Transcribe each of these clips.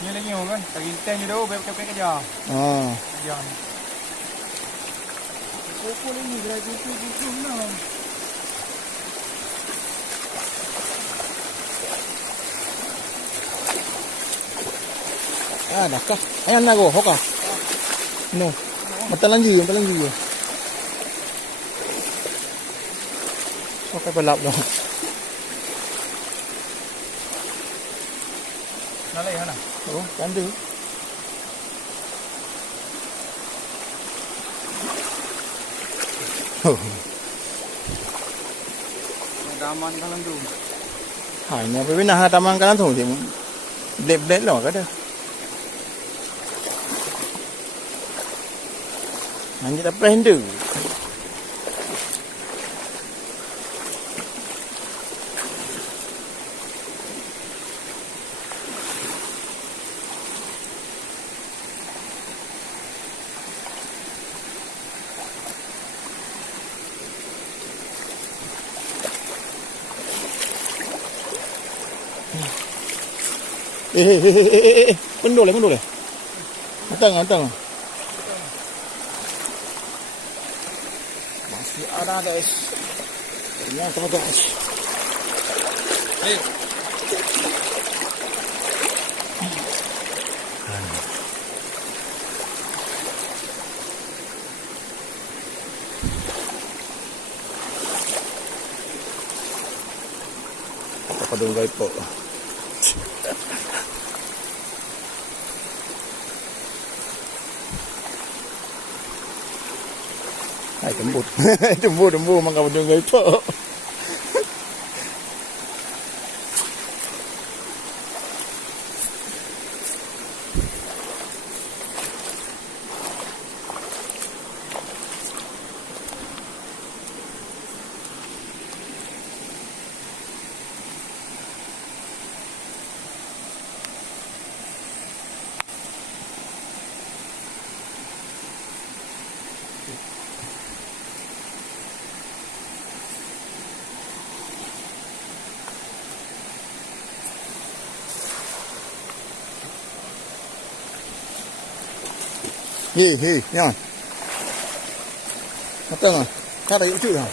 Như là nhiều kan, tagin ten như đâu, beb ke kerja. Kerja. Kuku ni gerai kuku mana? Dah kah? Ayan na go, hoka. No. Matalang juga. Okay, palap dong. Nalai hana. Oh, kandu. Daman kalang tu. Hai na pe na ha tamang kalang tu thì bled lo ka dah. Nanti tak pendu. Mundur le. Antang. Masih ada guys. Ternyata guys. Apa dong guys po? Hai tembut. Tembut mangga benda ngai po. Hei, jangan. Matang ah. Cara itu dah.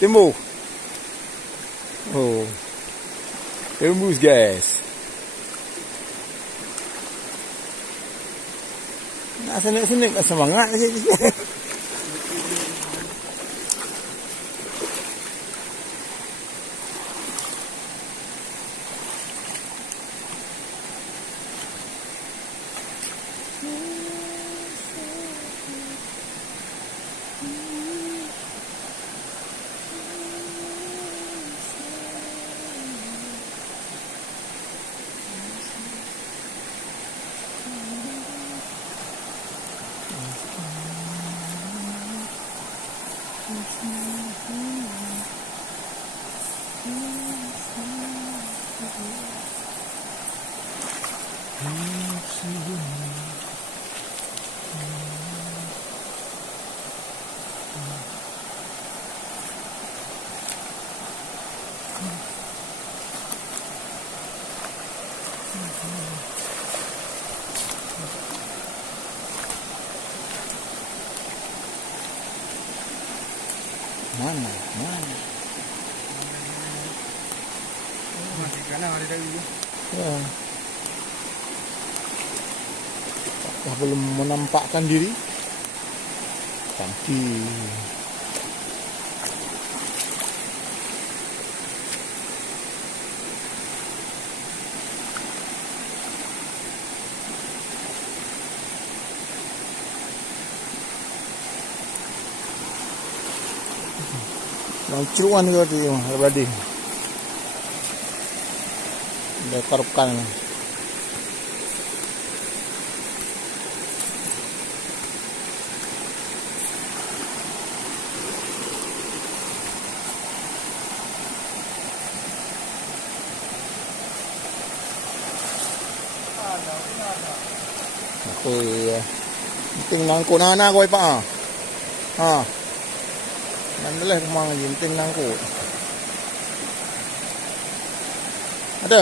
Tembus. Oh. Tembus guys. Nak senek-senek semangat je. Mana? Masih kanan ada lagi. Ya. Belum menampakkan diri. Cantik. Ceruan ke tadi berada. Dah karupkan. Apa ya? Tingnan ko na ko pa. Ha. Nandala kumang yun tingnan ko. Ada?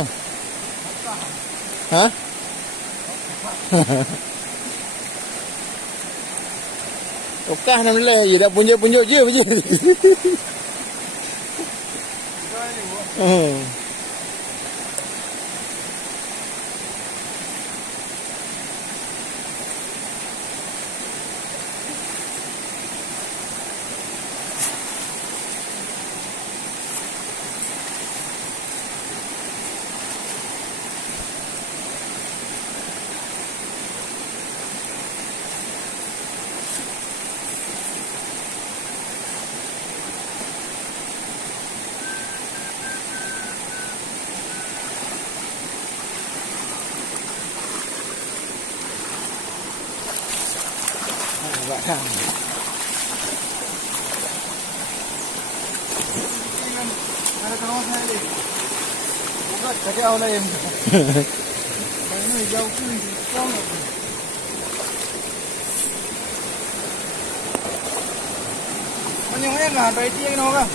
Ha? Okah nandala je dah punjuk-punjuk je. Agak kan. Ada kawan saya ni. Bukan kerja orang lain. Ini jauh pun jauh. Mana yang ada itu yang nak?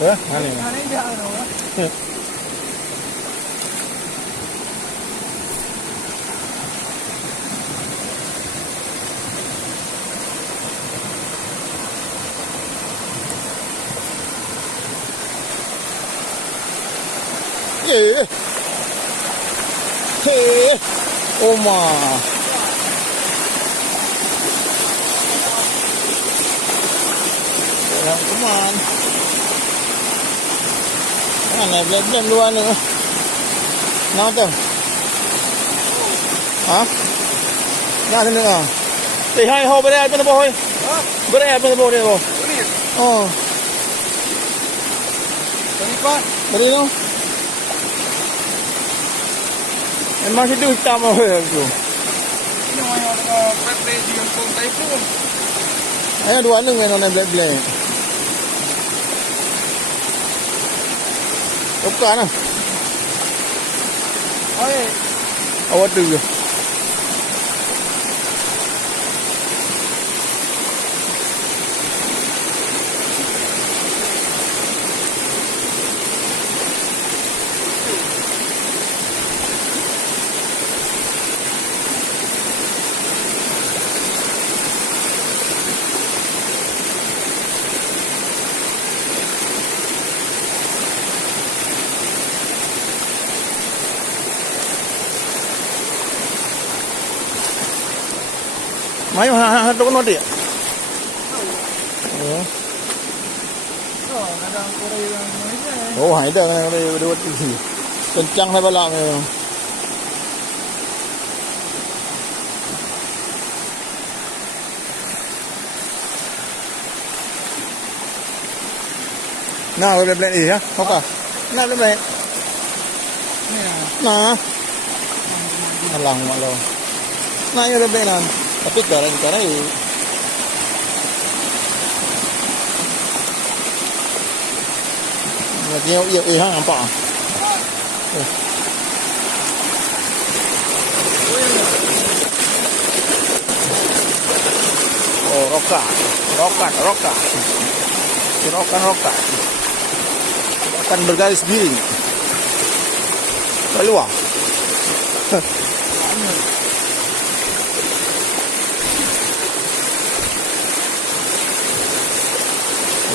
Mana? Mana yang ada nak? Hei, Oma. Come on. Mana blem luar ni? Nak tu? Ha? Nak ni ah. Hai ho berai tu boy. Berai apa tu boy dia boy? Oh. Kenapa? Beri tu. Masih tu hitam apa tu? Ini orang preferensi yang kontai pun. Ayah dua neng yang nak black. Bukan lah. Oi. Awak tu je. Mai ha tu kan dia. Ada Korea yang Malaysia. Oh, hai dah kan dua tu. Kencang saya balak ni. Nah, black ni ya. Okey. Nah, black. Ni. Nah. Alang malu. Nah, ya black nan. Tapi cara ini. Dia hang nampak. Oh, rokat. Akan bergaris miring. Keluar.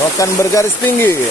Akan bergaris pinggir.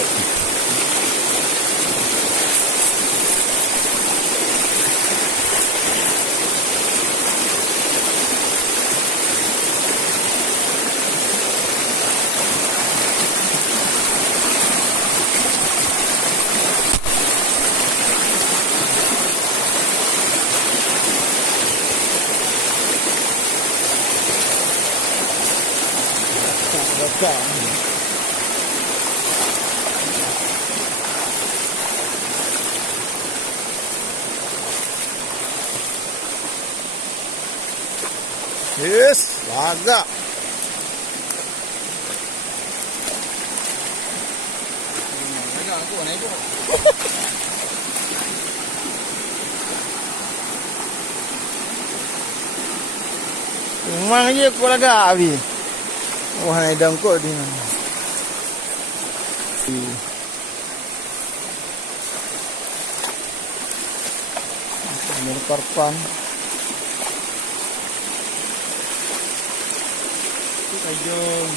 Yes, agak. Agak aku naik tu. Memang je kau lagak abi. Wah, ni dah kot dia. Ini karpan. Ayun.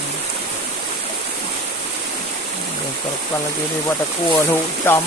Karpan lagi ni buat aku lu cam.